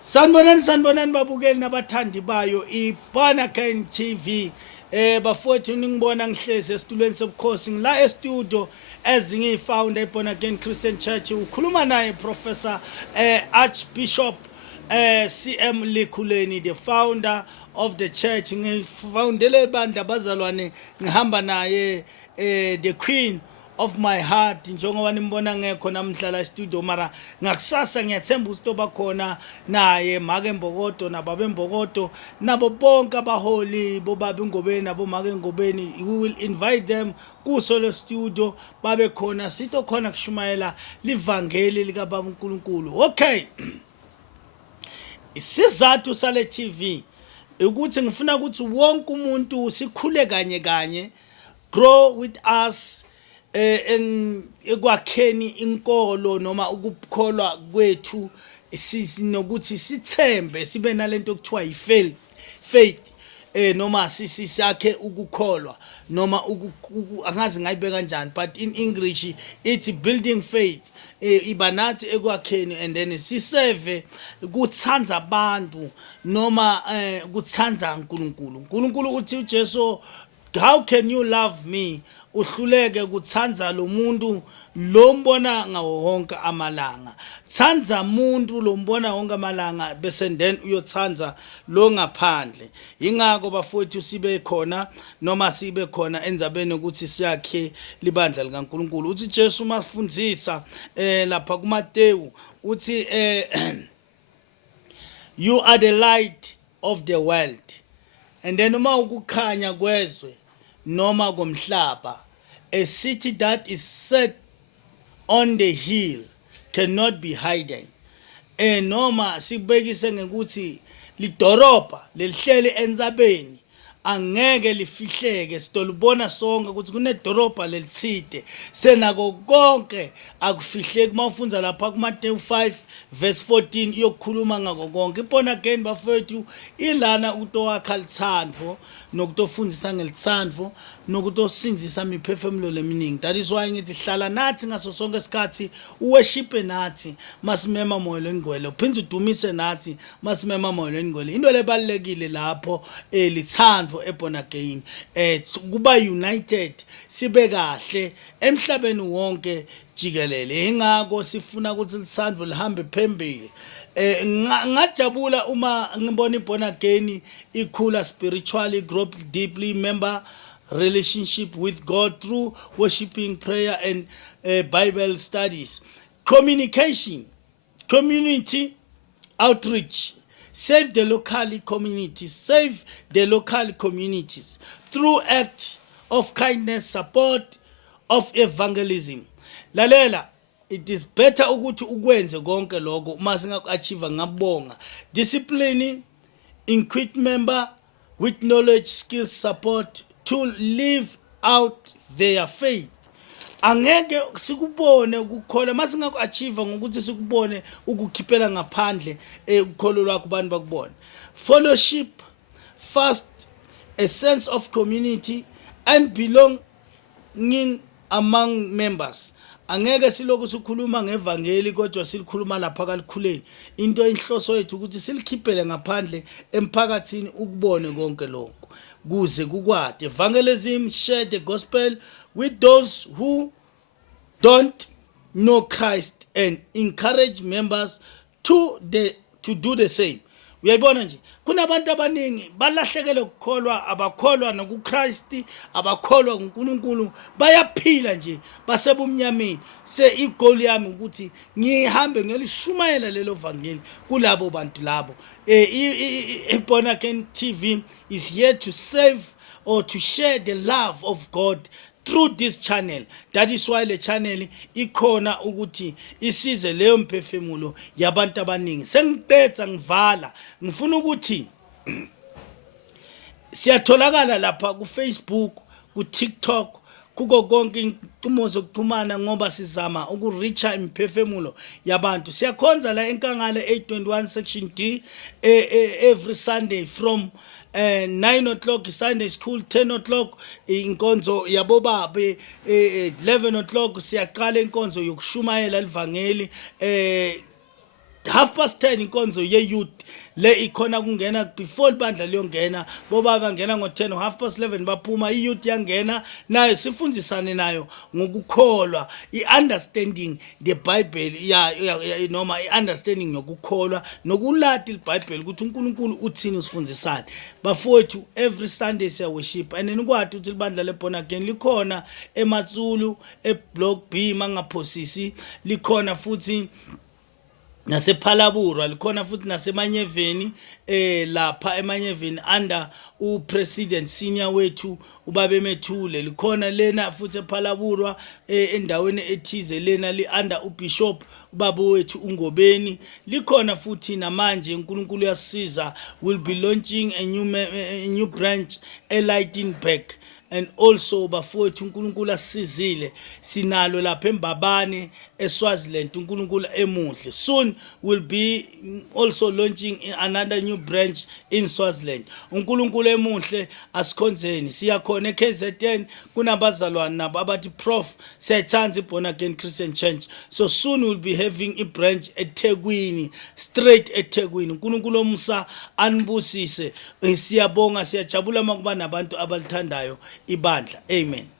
Sanibonani babukeli nabathandi bayo iBona Again TV. Bafowethu ningibona ngihlezi esitulweni sobukhosi ngila estudio ezingiyifounder iBona Again Christian Church. Ukhuluma naye Professor Archbishop CM Likhuleni, the founder of the church. Ngifoundele bandla bazalwane, ngihamba naye the queen of my heart njengoba nimbona ngekho namhlala studio, mara ngakusasa ngiyathemba ukuthi bakhona naye Make Mbokodo naBaba Mbokodo nabo bonke abaholi bobaba Ngobeni nabo Make Ngobeni. We will invite them kusolo studio babe khona sitho khona kushumayela livangeli lika Baba uNkulunkulu. Okay, isizathu sale TV ukuthi ngifuna ukuthi wonke umuntu sikhule kanye grow with us ekwakheni inkolo noma ukukholwa kwethu, nokuthi sithembe sibe nalento okuthiwa faith noma sisakhe ukukholwa noma angazi ngayibeka kanjani, but in English it's building faith. Iba nathi ekwakheni and then siserve kuthanza abantu noma kuthanza uNkulunkulu. Uthi uJesu, how can you love me, uhluleke kuthanza lo muntu lombona ngawo wonke amalanga? Thanza muntu lombona wonke amalanga bese then uyothanza lo ngaphandle. Ingakho bafowethu sibe khona noma sibe khona enzabeni ukuthi siyakhe libandla likaNkulunkulu. Uthi Jesu mafundisa lapha kuMateyu uthi you are the light of the world, and then uma ukukhanya kwezwe noma komhlaba, a city that is set on the hill cannot be hidden. Noma sibekise ngekuthi lidoroba lelihleli enzabeni angeke lifihleke, sitolubona sonke ukuthi kunedoroba lelithide senako konke akufihleki. Mawufunza lapha kuMateyu 5 verse 14 iyokukhuluma ngako konke. iBona Again bafowethu ilana ukutowakha lithando nokutofundisa ngelithando nokutosinzisa imiphefumulo leminingi. That is why ngithi hlala nathi ngaso sonke isikhathi, uworship nathi masimema moyo lengcwele, uphinde udumise nathi masimema moyo lengcwele. Into lebalekile lapho lithando eBona Again kuba united, sibe kahle emhlabeni wonke jikelele. Ingakho sifuna ukuthi lithando lihambe phambili. Ngajabula uma ngibona iBona Again ikhula spiritually, grow deeply, member relationship with God through worshiping, prayer and Bible studies, communication, community outreach, save the local communities through act of kindness, support of evangelism. Lalela, it is better ukuthi ukwenze konke lokho uma singakuachieve ngabonga. Discipline, equip member with knowledge, skills, support to live out their faith. Angeke sikubone ukukholwa masingakuachieve ngokuthi sikubone ukukhiphela ngaphandle ukukholo lwakho abantu bakubone. Fellowship, fast, a sense of community and belonging among members. Angeke siloku sikhuluma ngevangeli kodwa silikhuluma lapha kalikhuleni. Into inhloso yethu ukuthi silikhiphele ngaphandle emphakathini ukubone konke lokho kuze kukwade. Evangelism, share the gospel with those who don't know Christ and encourage members to do the same. Uyayibona nje kunabantu abaningi balahlekele ukukholwa, abakholwa nokuKristu, abakholwa kuNkulunkulu, bayaphila nje basebumnyameni. Igoal yami ukuthi ngihambe ngelishumayela lelo vangeli kulabo bantu labo. iBona Again TV is here to save or to share the love of God through this channel. That is why le channel ikhona ukuthi isize leyo mphefemulo yabantu abaningi. Sengiqedza ngivala, ngifuna ukuthi siyatholakala lapha kuFacebook, kuTikTok, kuko konke inqumo zokuxhumana ngoba sizama ukureacha imphefemulo yabantu. Siyakhonza la enkangala 821 section D every Sunday from 9 o'clock Sunday school, 10 o'clock inkonzo yabobaba, 11 o'clock siyaqala inkonzo yokushumayela livangeli, 10:30 inkonzo ye-youth le ikhona kungena before ibandla liyongena bobaba bangena ngo-10 11:30 baphuma i-youth yangena nayo sifundisane nayo ngokukholwa i-understanding the Bible noma i-understanding yokukholwa nokulati iBhayibheli ukuthi uNkulunkulu uthini usifundisane bafowethu. Every Sunday siya worship and nikwati ukuthi ibandla leBorn Again likhona eMatsulu eBlock B mangaphosisi, likhona futhi nasephalabura, likhona futhi nasemanyeveni lapha emanyeveni under upresident senior wethu ubabe Methule, likhona lena futhi ephalabura endaweni ethize lena li under ubishop ubaba wethu uNgobeni, likhona futhi namanje uNkulunkulu uyasiza will be launching a new branch eLightenburg. And also bafowethu uNkulunkulu asizile sinalo lapha eMbabane eSwaziland, uNkulunkulu emuhle. Soon will be also launching another new branch in Swaziland. uNkulunkulu emuhle asikhonzeni, siyakhona eKZN kunabazalwane nabo abathi prof siyayithanda iBorn Again Christian Church. So soon we'll be having a branch eThekwini, straight eThekwini. uNkulunkulu omusa anibusise, siyabonga siyajabula makuba nabantu abalithandayo ibandla. Amen.